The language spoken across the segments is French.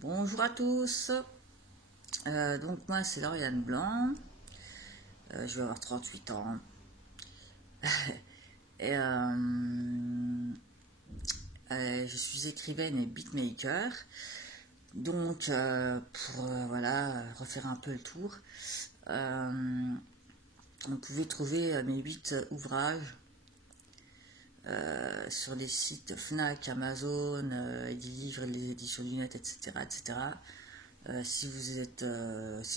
Bonjour à tous, donc moi c'est Lauriane Blanc, je vais avoir 38 ans et je suis écrivaine et beatmaker, donc pour voilà, refaire un peu le tour, vous pouvez trouver mes 8 ouvrages sur les sites Fnac, Amazon, des livres, les éditions du net, etc. etc. Si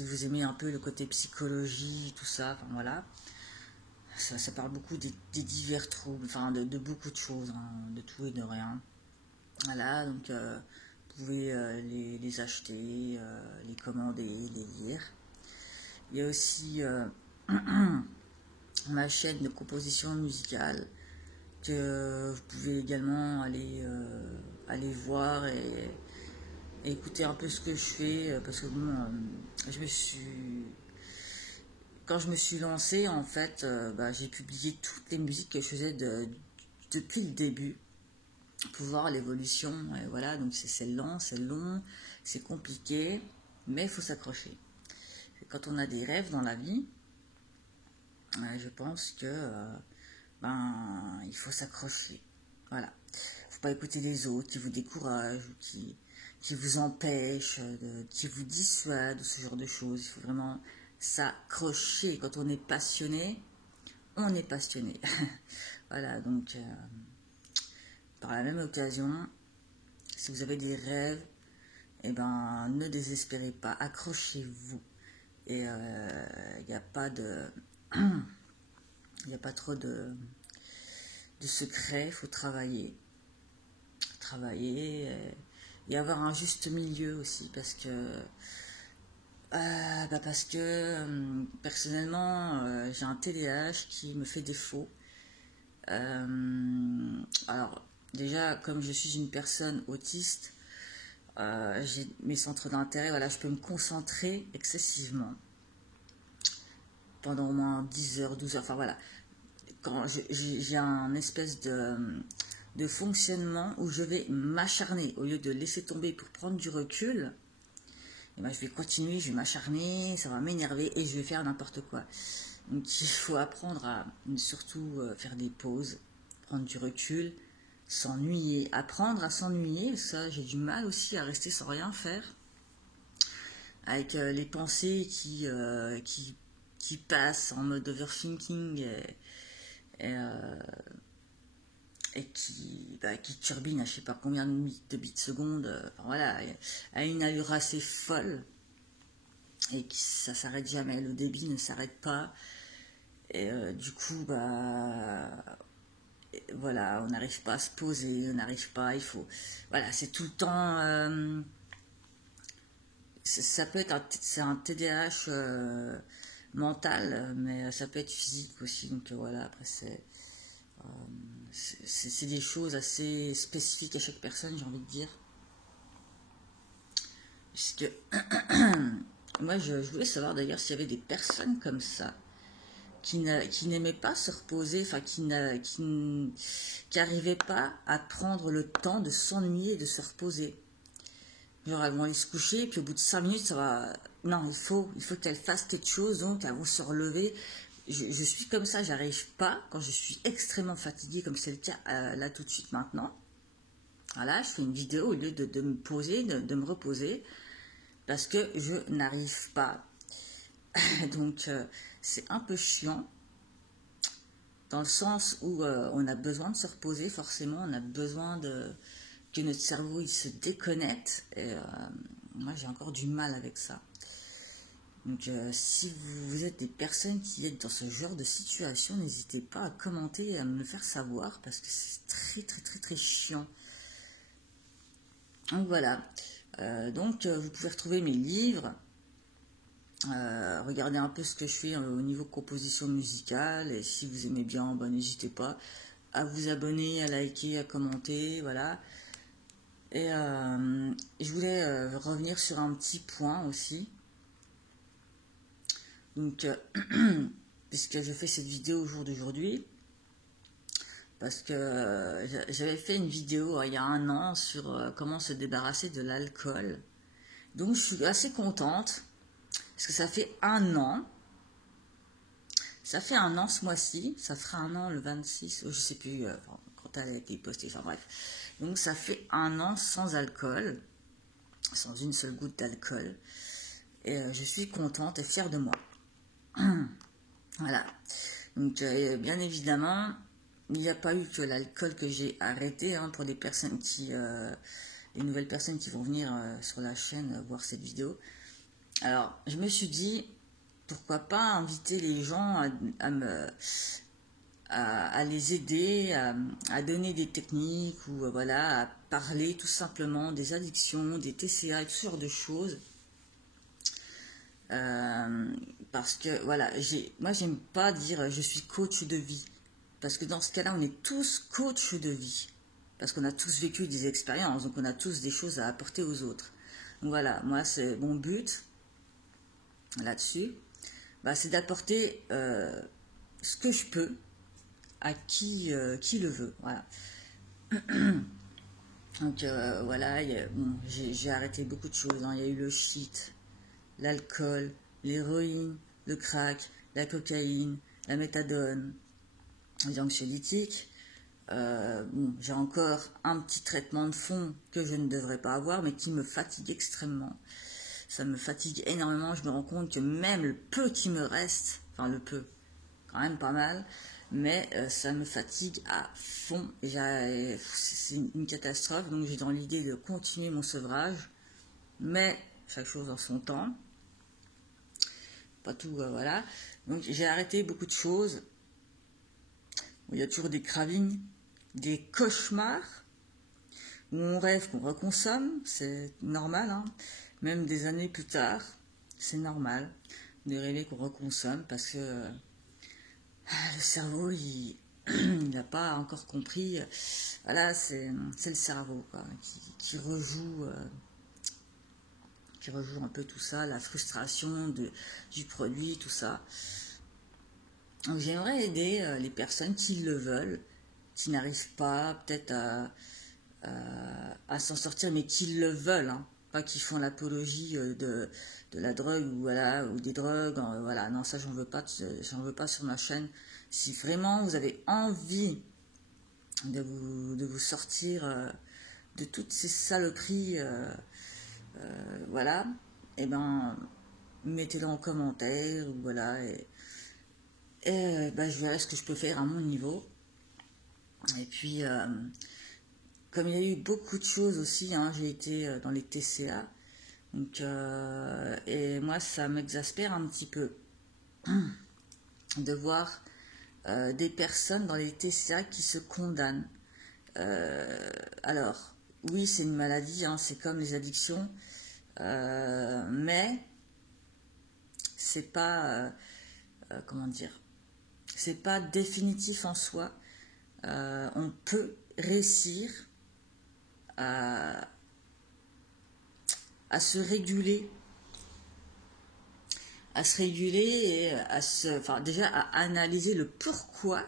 vous aimez un peu le côté psychologie, tout ça, enfin voilà, ça parle beaucoup des divers troubles, enfin de beaucoup de choses, hein, de tout et de rien. Voilà, donc vous pouvez les acheter, les commander, les lire. Il y a aussi ma chaîne de composition musicale que vous pouvez également aller voir et écouter un peu ce que je fais, parce que bon, quand je me suis lancée, en fait, j'ai publié toutes les musiques que je faisais depuis le début pour voir l'évolution. Et voilà, donc c'est lent, c'est long, c'est compliqué, mais il faut s'accrocher. Quand on a des rêves dans la vie, je pense que il faut s'accrocher. Voilà. Faut pas écouter les autres qui vous découragent ou qui vous empêchent, qui vous dissuadent, ce genre de choses. Il faut vraiment s'accrocher. Quand on est passionné, on est passionné. Voilà, donc par la même occasion, si vous avez des rêves, ne désespérez pas, accrochez-vous. Et il n'y a pas de... Il n'y a pas trop de secrets, il faut travailler. Et avoir un juste milieu aussi, parce que personnellement j'ai un TDAH qui me fait défaut. Alors déjà, comme je suis une personne autiste, j'ai mes centres d'intérêt, voilà, je peux me concentrer excessivement pendant au moins 10 heures, 12 heures, enfin voilà. Quand j'ai un espèce de fonctionnement où je vais m'acharner au lieu de laisser tomber pour prendre du recul. Et je vais continuer, je vais m'acharner, ça va m'énerver et je vais faire n'importe quoi. Donc il faut apprendre à surtout faire des pauses, prendre du recul, s'ennuyer, apprendre à s'ennuyer. Ça, j'ai du mal aussi à rester sans rien faire, avec les pensées qui passent en mode overthinking et qui turbine à je sais pas combien de bits secondes, voilà, à une allure assez folle, et ça s'arrête jamais, le débit ne s'arrête pas, et du coup, voilà, on n'arrive pas à se poser, on n'arrive pas, il faut, voilà, c'est tout le temps, ça peut être c'est un TDAH mental, mais ça peut être physique aussi, donc voilà, après c'est des choses assez spécifiques à chaque personne, j'ai envie de dire. Puisque moi, je voulais savoir d'ailleurs s'il y avait des personnes comme ça qui n'aimaient pas se reposer, enfin qui n'arrivaient pas à prendre le temps de s'ennuyer et de se reposer. Genre, elles vont aller se coucher, puis au bout de 5 minutes, ça va... Non, il faut qu'elles fassent quelque chose, donc elles vont se relever. Je suis comme ça, j'arrive pas, quand je suis extrêmement fatiguée, comme c'est le cas là tout de suite maintenant. Voilà, je fais une vidéo au lieu de me poser, de me reposer, parce que je n'arrive pas. Donc, c'est un peu chiant, dans le sens où on a besoin de se reposer, forcément, on a besoin que notre cerveau il se déconnecte, et moi j'ai encore du mal avec ça. Donc si vous êtes des personnes qui êtes dans ce genre de situation, n'hésitez pas à commenter et à me le faire savoir, parce que c'est très très très très chiant. Donc voilà, vous pouvez retrouver mes livres, regardez un peu ce que je fais au niveau composition musicale, et si vous aimez bien, n'hésitez pas à vous abonner, à liker, à commenter, voilà. Et je voulais revenir sur un petit point aussi. Donc, puisque je fais cette vidéo au jour d'aujourd'hui, parce que j'avais fait une vidéo il y a 1 an sur comment se débarrasser de l'alcool. Donc je suis assez contente, parce que ça fait un an. Ça fait un an ce mois-ci, ça fera un an le 26, je sais plus quand elle a été postée, enfin bref. Donc ça fait un an sans alcool, sans une seule goutte d'alcool. Et je suis contente et fière de moi. Voilà. Donc bien évidemment, il n'y a pas eu que l'alcool que j'ai arrêté, hein, pour des personnes qui... les nouvelles personnes qui vont venir sur la chaîne voir cette vidéo. Alors, je me suis dit, pourquoi pas inviter les gens à les aider, à donner des techniques ou voilà, à parler tout simplement des addictions, des TCA et tout ce genre de choses. Parce que voilà, moi j'aime pas dire je suis coach de vie, parce que dans ce cas-là on est tous coach de vie, parce qu'on a tous vécu des expériences, donc on a tous des choses à apporter aux autres. Donc voilà, moi c'est mon but là-dessus, bah, c'est d'apporter ce que je peux à qui le veut, voilà. Donc voilà, bon, j'ai arrêté beaucoup de choses, hein. Il y a eu le shit, l'alcool, l'héroïne, le crack, la cocaïne, la méthadone, les anxiolytiques. Bon, j'ai encore un petit traitement de fond que je ne devrais pas avoir, mais qui me fatigue extrêmement. Ça me fatigue énormément. Je me rends compte que même le peu qui me reste, enfin le peu, quand même pas mal, mais ça me fatigue à fond. C'est une catastrophe, donc j'ai dans l'idée de continuer mon sevrage, mais chaque chose en son temps. Pas tout, voilà. Donc j'ai arrêté beaucoup de choses. Il y a toujours des cravings, des cauchemars, où on rêve qu'on reconsomme, c'est normal, hein. Même des années plus tard, c'est normal de rêver qu'on reconsomme, parce que le cerveau, il n'a pas encore compris. Voilà, c'est le cerveau quoi, qui rejoue un peu tout ça, la frustration du produit, tout ça. Donc j'aimerais aider les personnes qui le veulent, qui n'arrivent pas peut-être à s'en sortir, mais qui le veulent, hein, pas qui font l'apologie de la drogue ou, voilà, ou des drogues, voilà, non, ça j'en veux pas sur ma chaîne. Si vraiment vous avez envie de vous sortir de toutes ces saloperies, voilà, et ben mettez-le en commentaire, ou voilà, et ben, je verrai ce que je peux faire à mon niveau. Et puis comme il y a eu beaucoup de choses aussi, hein, j'ai été dans les TCA, donc et moi ça m'exaspère un petit peu de voir des personnes dans les TCA qui se condamnent. Alors oui, c'est une maladie, hein, c'est comme les addictions, mais c'est pas comment dire, c'est pas définitif en soi. On peut réussir à se réguler, et enfin déjà à analyser le pourquoi.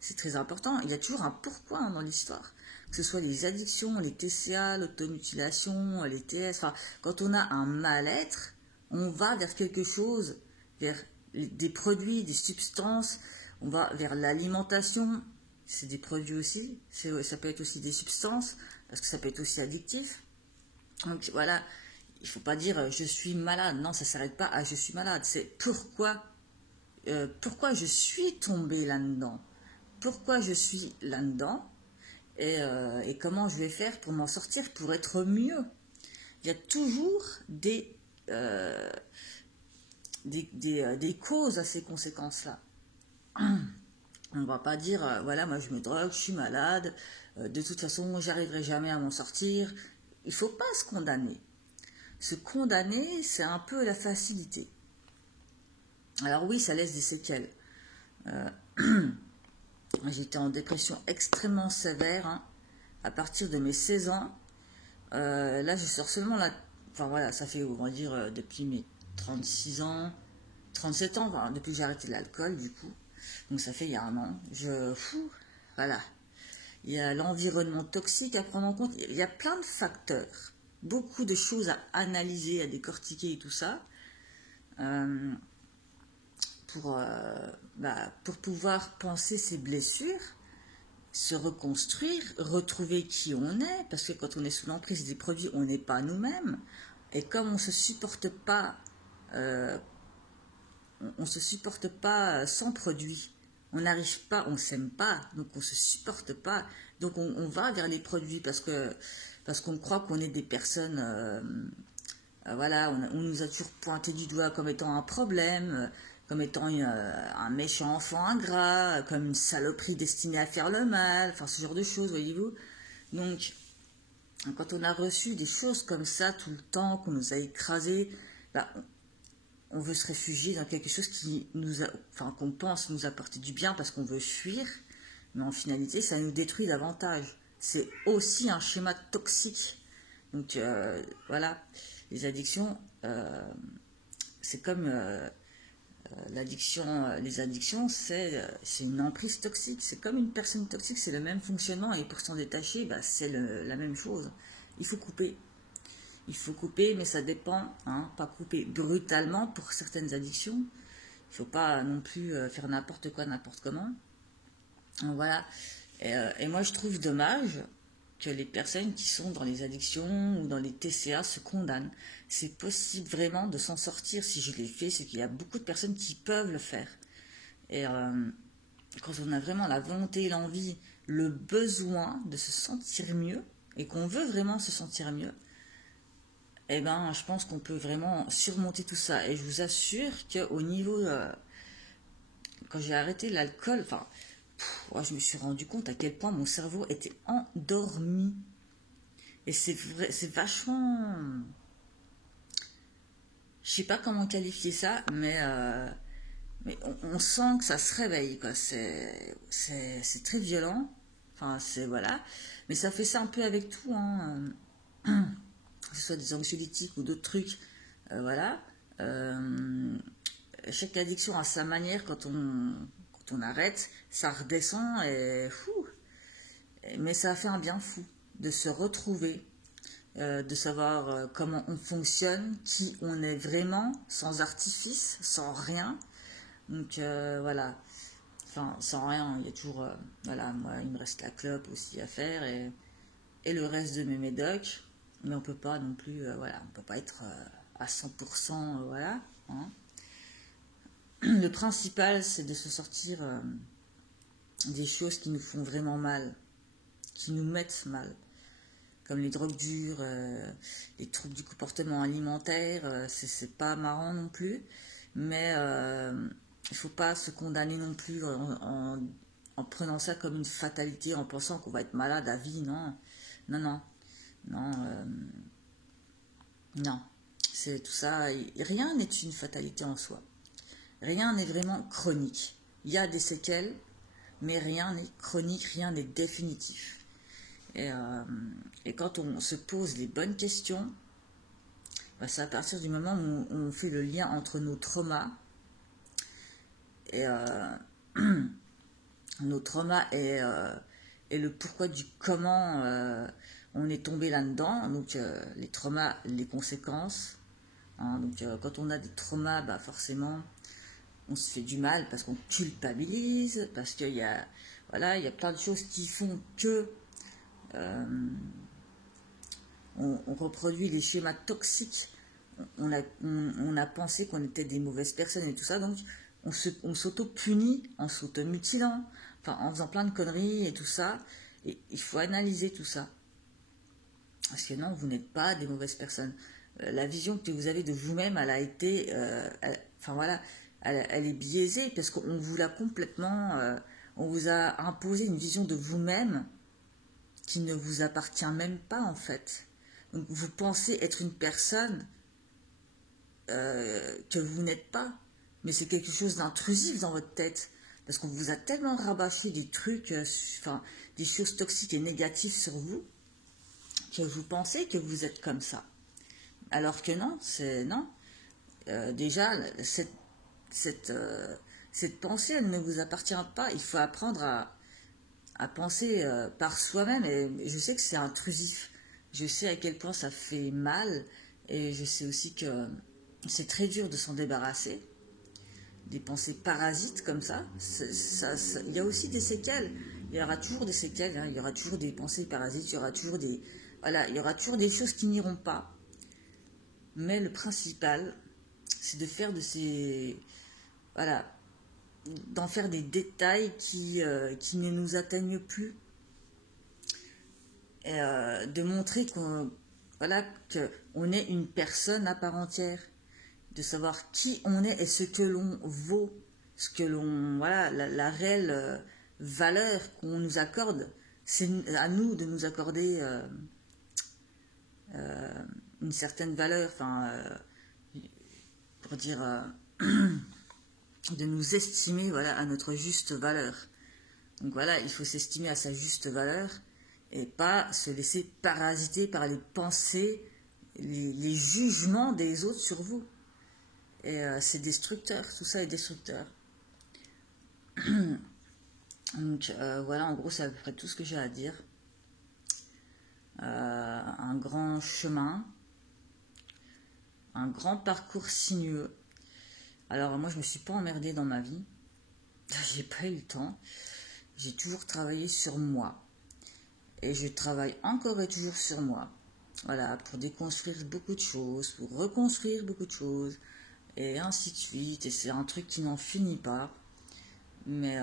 C'est très important. Il y a toujours un pourquoi, hein, dans l'histoire, que ce soit les addictions, les TCA, l'automutilation, les TS. Enfin, quand on a un mal-être, on va vers quelque chose, vers des produits, des substances. On va vers l'alimentation. C'est des produits aussi. Ça peut être aussi des substances, parce que ça peut être aussi addictif. Donc voilà, il ne faut pas dire je suis malade. Non, ça ne s'arrête pas à je suis malade. C'est pourquoi je suis tombée là-dedans. Pourquoi je suis là-dedans, et comment je vais faire pour m'en sortir, pour être mieux. Il y a toujours des causes à ces conséquences-là. On ne va pas dire, voilà, moi je me drogue, je suis malade, de toute façon, j'arriverai jamais à m'en sortir. Il ne faut pas se condamner. Se condamner, c'est un peu la facilité. Alors oui, ça laisse des séquelles. J'étais en dépression extrêmement sévère, hein, à partir de mes 16 ans. Là, je sors seulement la... Enfin voilà, ça fait, on va dire, depuis mes 36 ans, 37 ans, enfin, depuis que j'ai arrêté l'alcool, du coup. Donc ça fait il y a un an. Voilà. Il y a l'environnement toxique à prendre en compte. Il y a plein de facteurs. beaucoup de choses à analyser, à décortiquer et tout ça, pour pouvoir penser ses blessures, se reconstruire, retrouver qui on est, parce que quand on est sous l'emprise des produits, on n'est pas nous-mêmes, et comme on ne se supporte pas, sans produits, on n'arrive pas, on s'aime pas, donc on se supporte pas, donc on va vers les produits parce qu'on croit qu'on est des personnes, voilà, on nous a toujours pointé du doigt comme étant un problème, comme étant un méchant enfant ingrat, comme une saloperie destinée à faire le mal, enfin ce genre de choses, voyez-vous. Donc, quand on a reçu des choses comme ça tout le temps, qu'on nous a écrasés, bah, on veut se réfugier dans quelque chose qu'on pense nous apporter du bien parce qu'on veut fuir, mais en finalité, ça nous détruit davantage. C'est aussi un schéma toxique. Donc, voilà, les addictions, c'est comme... les addictions, c'est une emprise toxique. C'est comme une personne toxique, c'est le même fonctionnement. Et pour s'en détacher, bah, c'est la même chose. Il faut couper. Il faut couper, mais ça dépend. Hein, pas couper brutalement pour certaines addictions. Il ne faut pas non plus faire n'importe quoi, n'importe comment. Donc, voilà. Et moi, je trouve dommage que les personnes qui sont dans les addictions ou dans les TCA se condamnent. C'est possible vraiment de s'en sortir. Si je l'ai fait, c'est qu'il y a beaucoup de personnes qui peuvent le faire. Et quand on a vraiment la volonté, l'envie, le besoin de se sentir mieux, et qu'on veut vraiment se sentir mieux, eh ben, je pense qu'on peut vraiment surmonter tout ça. Et je vous assure qu'au niveau... quand j'ai arrêté l'alcool, je me suis rendu compte à quel point mon cerveau était endormi. Et c'est vrai, c'est vachement... Je sais pas comment qualifier ça, mais on sent que ça se réveille, quoi. C'est très violent. Enfin, c'est... Voilà. Mais ça fait ça un peu avec tout, hein. Que ce soit des anxiolytiques ou d'autres trucs. Voilà. Chaque addiction a sa manière quand on arrête, ça redescend et fou. Mais ça a fait un bien fou de se retrouver, de savoir comment on fonctionne, qui on est vraiment, sans artifice, sans rien. Donc voilà, enfin sans rien, il y a toujours, voilà, moi il me reste la clope aussi à faire et le reste de mes médocs, mais on peut pas non plus, voilà, on peut pas être à 100%, voilà. Hein. Le principal, c'est de se sortir des choses qui nous font vraiment mal, qui nous mettent mal, comme les drogues dures, les troubles du comportement alimentaire, c'est pas marrant non plus, mais il faut pas se condamner non plus en prenant ça comme une fatalité, en pensant qu'on va être malade à vie, non, non, non, non, non, c'est tout ça, rien n'est une fatalité en soi. Rien n'est vraiment chronique. Il y a des séquelles, mais rien n'est chronique, rien n'est définitif. Et quand on se pose les bonnes questions, bah c'est à partir du moment où on fait le lien entre nos traumas et le pourquoi du comment on est tombé là-dedans. Donc les traumas, les conséquences. Hein, donc quand on a des traumas, bah forcément on se fait du mal parce qu'on culpabilise, parce qu'il y a, voilà, il y a plein de choses qui font que on reproduit les schémas toxiques. On a pensé qu'on était des mauvaises personnes et tout ça, donc on s'auto-punit en s'auto-mutilant, enfin en faisant plein de conneries et tout ça. Et il faut analyser tout ça. Parce que non, vous n'êtes pas des mauvaises personnes. La vision que vous avez de vous-même, elle a été... enfin voilà, elle est biaisée parce qu'on vous l'a complètement... on vous a imposé une vision de vous-même qui ne vous appartient même pas en fait. Donc vous pensez être une personne que vous n'êtes pas. Mais c'est quelque chose d'intrusif dans votre tête. Parce qu'on vous a tellement rabâché des trucs, enfin, des choses toxiques et négatives sur vous, que vous pensez que vous êtes comme ça. Alors que non, c'est non. Déjà, cette pensée, elle ne vous appartient pas. Il faut apprendre à penser par soi-même. Et je sais que c'est intrusif. Je sais à quel point ça fait mal et je sais aussi que c'est très dur de s'en débarrasser. Des pensées parasites comme ça, il y a aussi des séquelles. Il y aura toujours des séquelles, hein, il y aura toujours des pensées parasites, il y aura toujours des, voilà, il y aura toujours des choses qui n'iront pas. Mais le principal, c'est de faire de ces, voilà, d'en faire des détails qui ne nous atteignent plus. Et de montrer qu'on, voilà, qu'on est une personne à part entière. De savoir qui on est et ce que l'on vaut, ce que l'on, voilà, la réelle valeur qu'on nous accorde. C'est à nous de nous accorder une certaine valeur, enfin, pour dire, de nous estimer, voilà, à notre juste valeur. Donc voilà, il faut s'estimer à sa juste valeur et pas se laisser parasiter par les pensées, les jugements des autres sur vous. Et c'est destructeur, tout ça est destructeur. Donc voilà, en gros, c'est à peu près tout ce que j'ai à dire. Un grand chemin, un grand parcours sinueux. Alors moi, je me suis pas emmerdée dans ma vie. J'ai pas eu le temps. J'ai toujours travaillé sur moi. Et je travaille encore et toujours sur moi. Voilà, pour déconstruire beaucoup de choses, pour reconstruire beaucoup de choses. Et ainsi de suite, et c'est un truc qui n'en finit pas. Mais,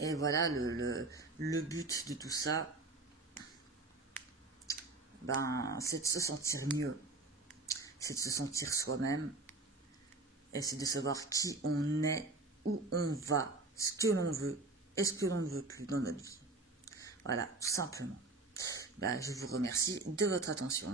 et voilà, le but de tout ça, ben, c'est de se sentir mieux, c'est de se sentir soi-même, et c'est de savoir qui on est, où on va, ce que l'on veut, et ce que l'on ne veut plus dans notre vie. Voilà, tout simplement. Ben, je vous remercie de votre attention.